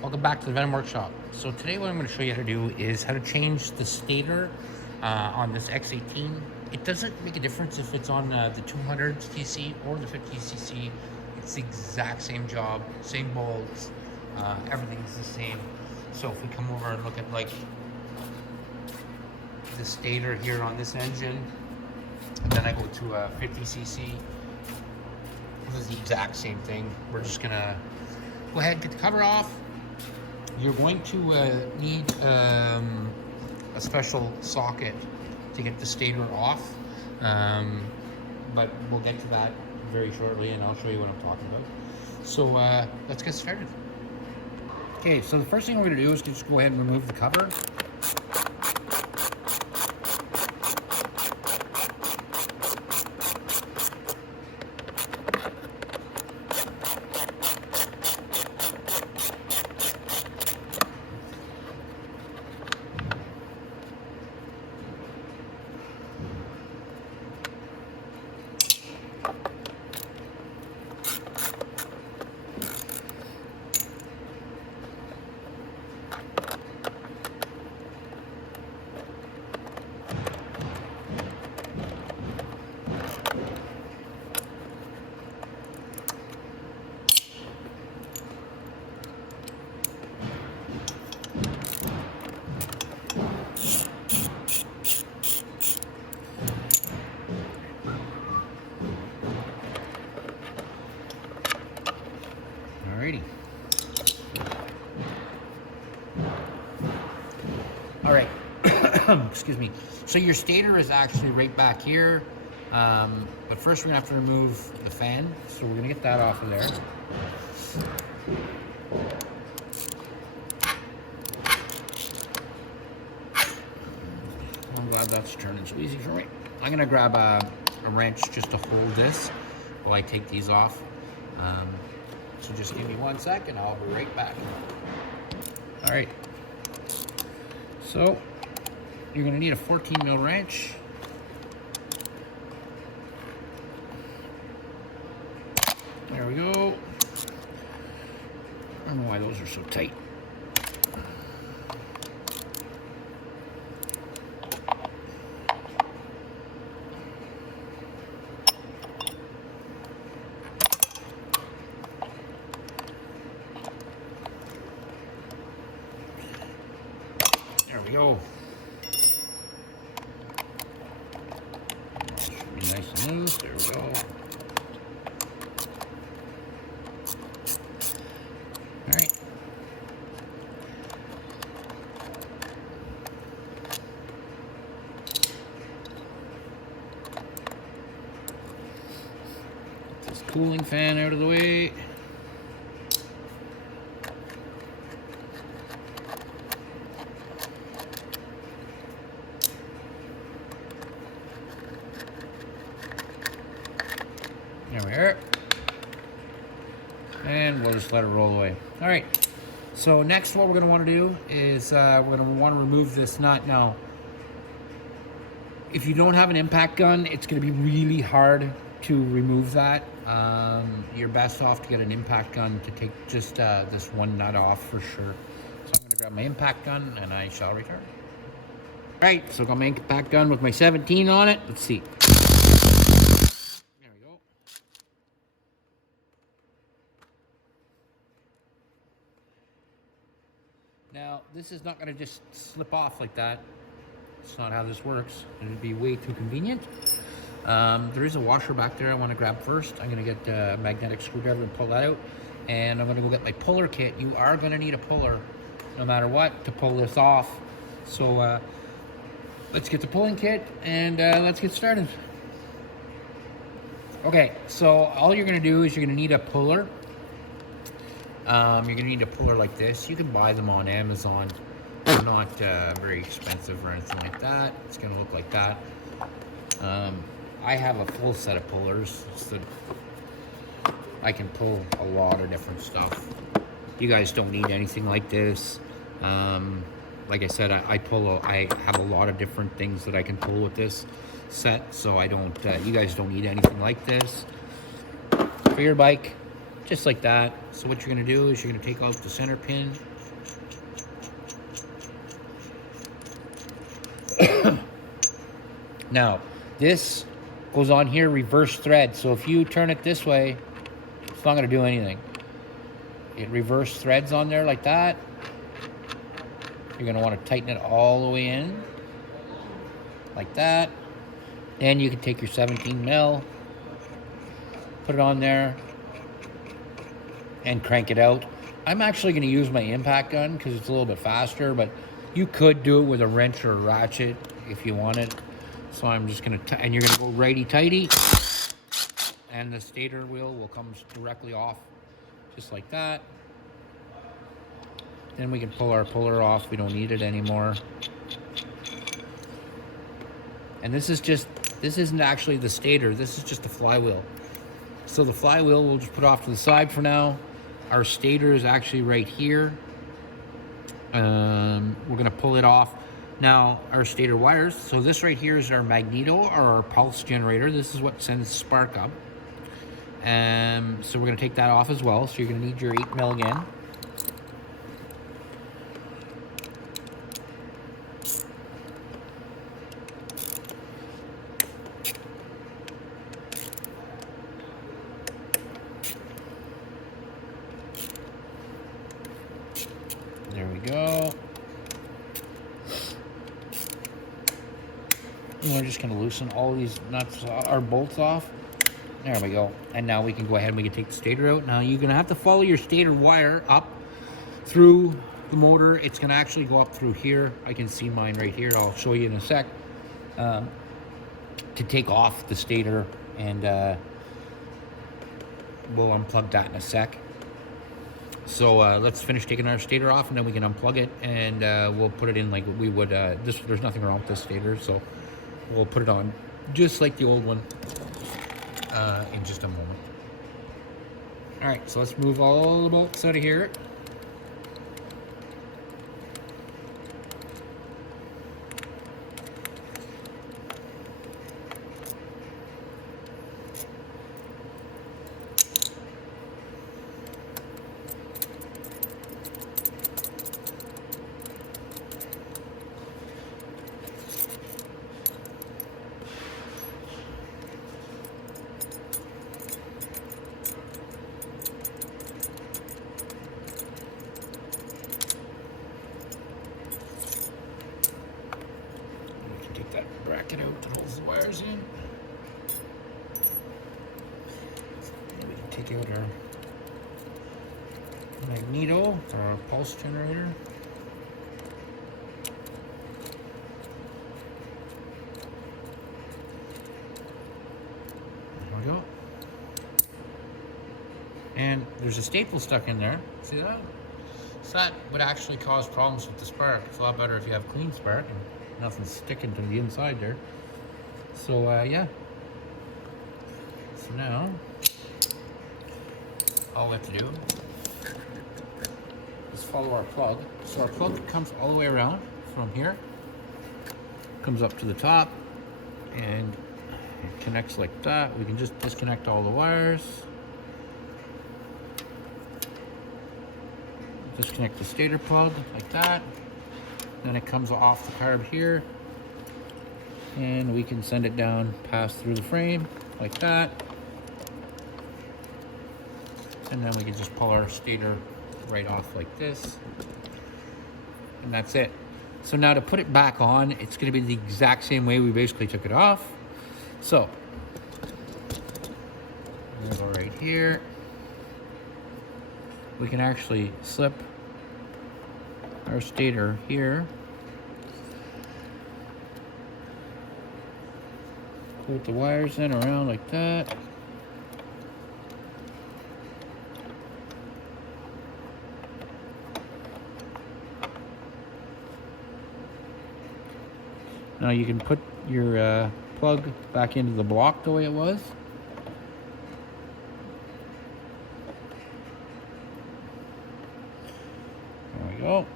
Welcome back to the Venom Workshop. So today what I'm going to show you how to do is how to change the stator on this X18. It doesn't make a difference if it's on the 200cc or the 50cc. It's the exact same job, same bolts, everything's the same. So if we come over and look at like the stator here on this engine, and then I go to a 50cc, this is the exact same thing. We're just going to go ahead and get the cover off. You're going to need a special socket to get the stator off, but we'll get to that very shortly and I'll show you what I'm talking about. So let's get started. Okay, so the first thing we're going to do is just go ahead and remove the cover. Alrighty. All right. Excuse me. So your stator is actually right back here. But first we're gonna have to remove the fan. So we're gonna get that off of there. I'm glad that's turning so easy for me. I'm gonna grab a wrench just to hold this while I take these off. So just give me 1 second, I'll be right back. All right. So you're gonna need a 14 mil wrench. There we go. I don't know why those are so tight. There we go. Should be nice and loose. There we go. All right. Get this cooling fan out of the way. There we are. And we'll just let it roll away. All right. So next what we're going to want to do is we're going to want to remove this nut. Now, if you don't have an impact gun, it's going to be really hard to remove that. You're best off to get an impact gun to take just this one nut off for sure. So I'm going to grab my impact gun and I shall return. All right. So I got my impact gun with my 17 on it. Let's see. Now, this is not going to just slip off like that. It's not how this works. It would be way too convenient. There is a washer back there I want to grab first. I'm going to get a magnetic screwdriver and pull that out. And I'm going to go get my puller kit. You are going to need a puller, no matter what, to pull this off. So let's get the pulling kit and let's get started. Okay, so all you're going to do is you're going to need a puller. You're going to need a puller like this. You can buy them on Amazon. They're not very expensive or anything like that. It's going to look like that. I have a full set of pullers, so I can pull a lot of different stuff. You guys don't need anything like this. Like I said, I have a lot of different things that I can pull with this set, so I don't, you guys don't need anything like this. For your bike, just like that. So what you're gonna do is you're gonna take out the center pin. Now, this goes on here, reverse thread. So if you turn it this way, it's not gonna do anything. It reverse threads on there like that. You're gonna wanna tighten it all the way in, like that. Then you can take your 17 mil, put it on there, and crank it out. I'm actually gonna use my impact gun because it's a little bit faster, but you could do it with a wrench or a ratchet if you wanted. So I'm just gonna, and you're gonna go righty-tighty, and the stator wheel will come directly off, just like that. Then we can pull our puller off. We don't need it anymore. And this isn't actually the stator. This is just the flywheel. So the flywheel we'll just put off to the side for now. Our stator is actually right here. We're gonna pull it off. Now, our stator wires, so this right here is our magneto, or our pulse generator. This is what sends spark up. So we're gonna take that off as well. So you're gonna need your 8 mil again. There we go. And we're just gonna loosen all these nuts, our bolts off. There we go. And now we can go ahead and we can take the stator out. Now you're gonna have to follow your stator wire up through the motor. It's gonna actually go up through here. I can see mine right here. I'll show you in a sec. To take off the stator, and we'll unplug that in a sec. So let's finish taking our stator off, and then we can unplug it, and we'll put it in like we would. There's nothing wrong with this stator, so we'll put it on just like the old one in just a moment. All right, so let's move all the bolts out of here. That bracket out that holds the wires in. And we can take out our magneto, our pulse generator. There we go. And there's a staple stuck in there. See that? So that would actually cause problems with the spark. It's a lot better if you have clean spark and nothing's sticking to the inside there. So yeah. So now all we have to do is follow our plug. So our plug comes all the way around from here, comes up to the top, and it connects like that. We can just disconnect all the wires. Disconnect the stator plug like that. Then it comes off the carb here, and we can send it down, pass through the frame like that, and then we can just pull our stator right off like this, and that's it. So now to put it back on, it's going to be the exact same way we basically took it off. So we'll go right here. We can actually slip our stator here, put the wires in around like that, now you can put your plug back into the block the way it was. There we go.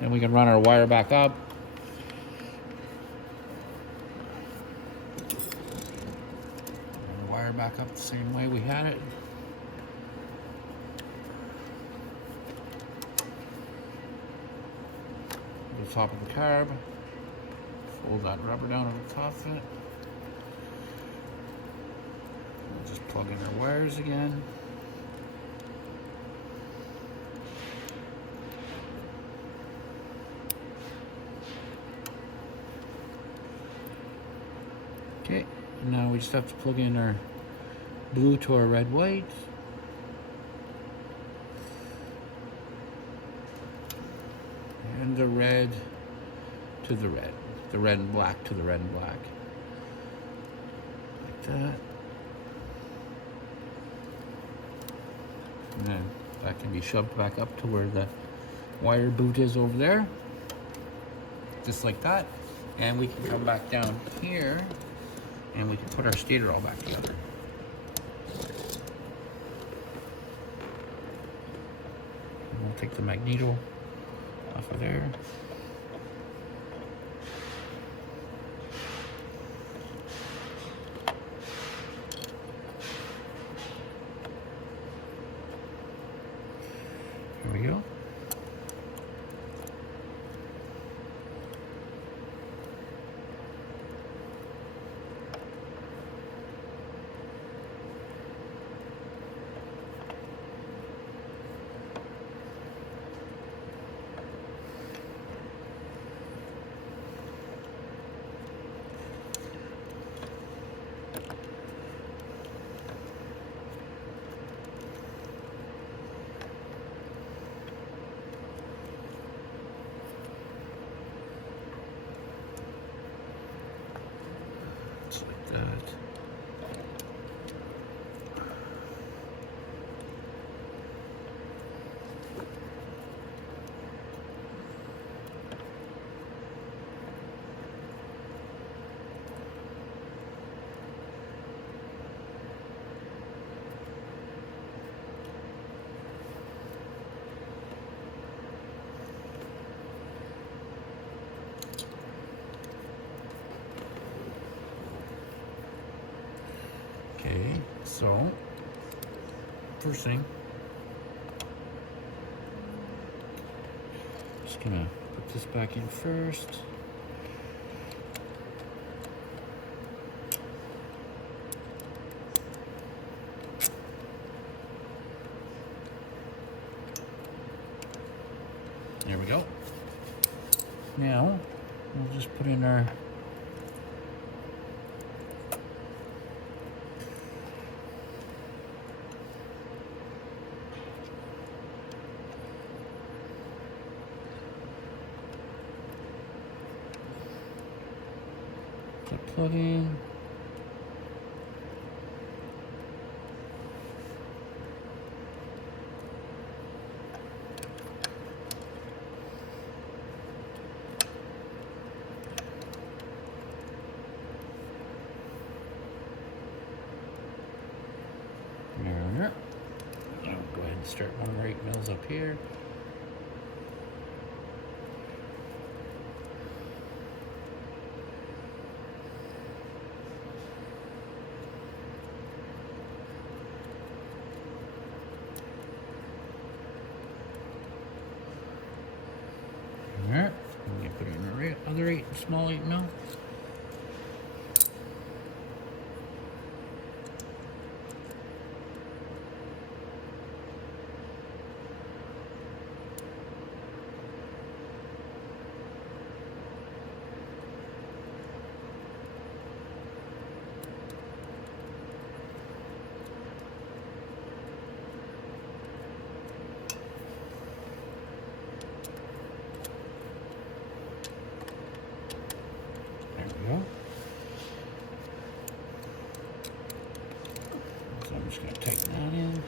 Then we can run our wire back up. Run the wire back up the same way we had it. the top of the carb. Fold that rubber down over the top of it. We'll just plug in our wires again. Okay, now we just have to plug in our blue to our red white. And the red to the red. The red and black to the red and black. Like that. And then that can be shoved back up to where the wire boot is over there. Just like that. And we can come back down here and we can put our stator all back together. And we'll take the magneto off of there. Here we go. Just like that. Okay, so first thing, just gonna put this back in first. There we go. Now we'll just put in our plug in. There. I'll go ahead and start one of our 8 mils up here. Alright, I'm going to put in our other small 8 mil. So I'm just going to tighten that in.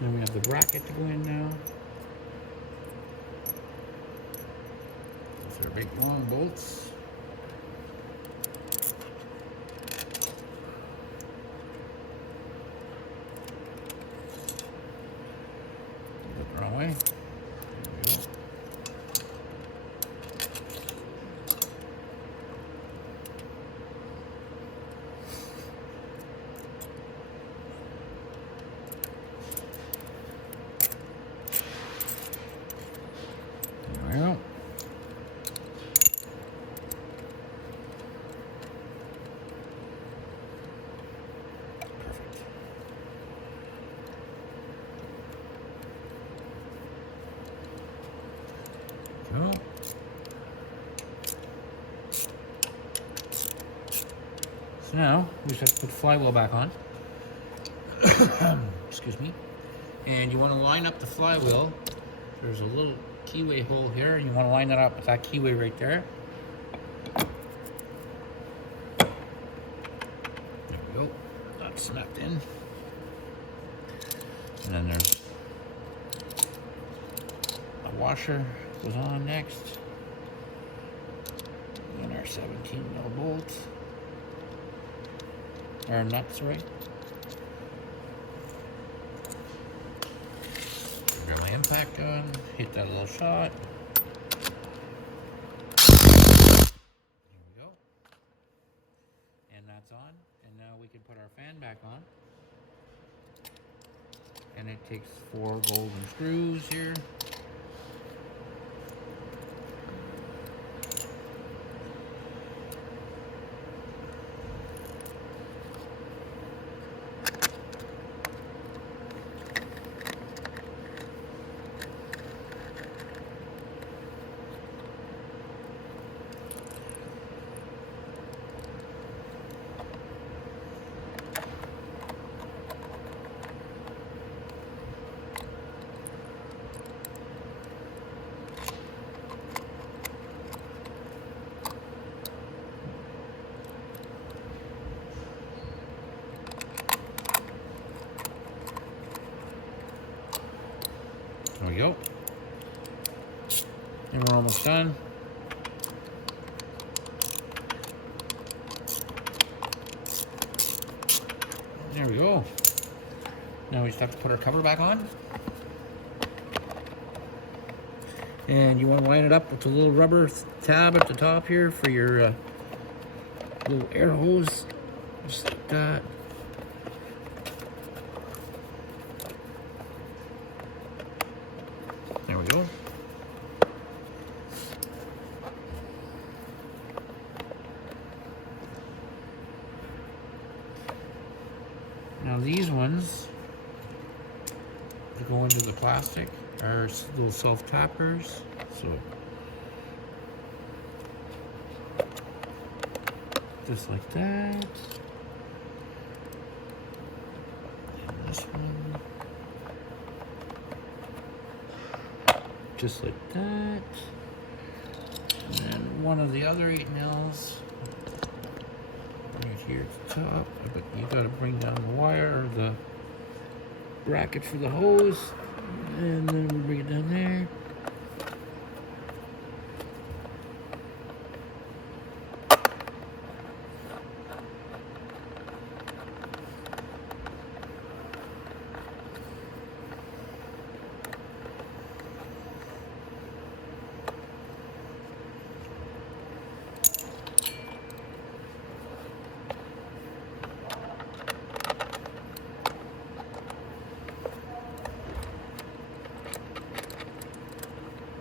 Then we have the bracket to go in now. With our big long bolts. Look the wrong way. There we go. So now we just have to put the flywheel back on. Excuse me. And you want to line up the flywheel. There's a little keyway hole here, and you want to line that up with that keyway right there. There we go. That's snapped in. And then there's a washer goes on next. And our 17mm bolt. Or nuts, right? Grab my impact gun, hit that little shot. There we go. And that's on. And now we can put our fan back on. And it takes 4 golden screws here. There we go. And we're almost done. There we go. Now we just have to put our cover back on. And you want to line it up with the little rubber tab at the top here for your little air hose. Just like that. There we go. Now these ones that go into the plastic are little self-tappers. So just like that. And this one. Just like that. And then one of the other 8mm right here at the top. But you gotta bring down the wire or the bracket for the hose. And then we bring it down there.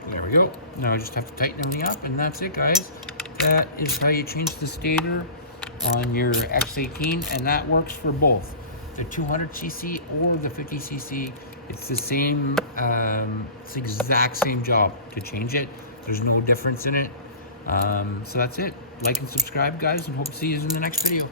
There we go. Now I just have to tighten everything up, and that's it, guys. That is how you change the stator on your X18, and that works for both the 200cc or the 50cc. It's the same, it's the exact same job to change it. There's no difference in it. So that's it. Like and subscribe, guys, and hope to see you in the next video.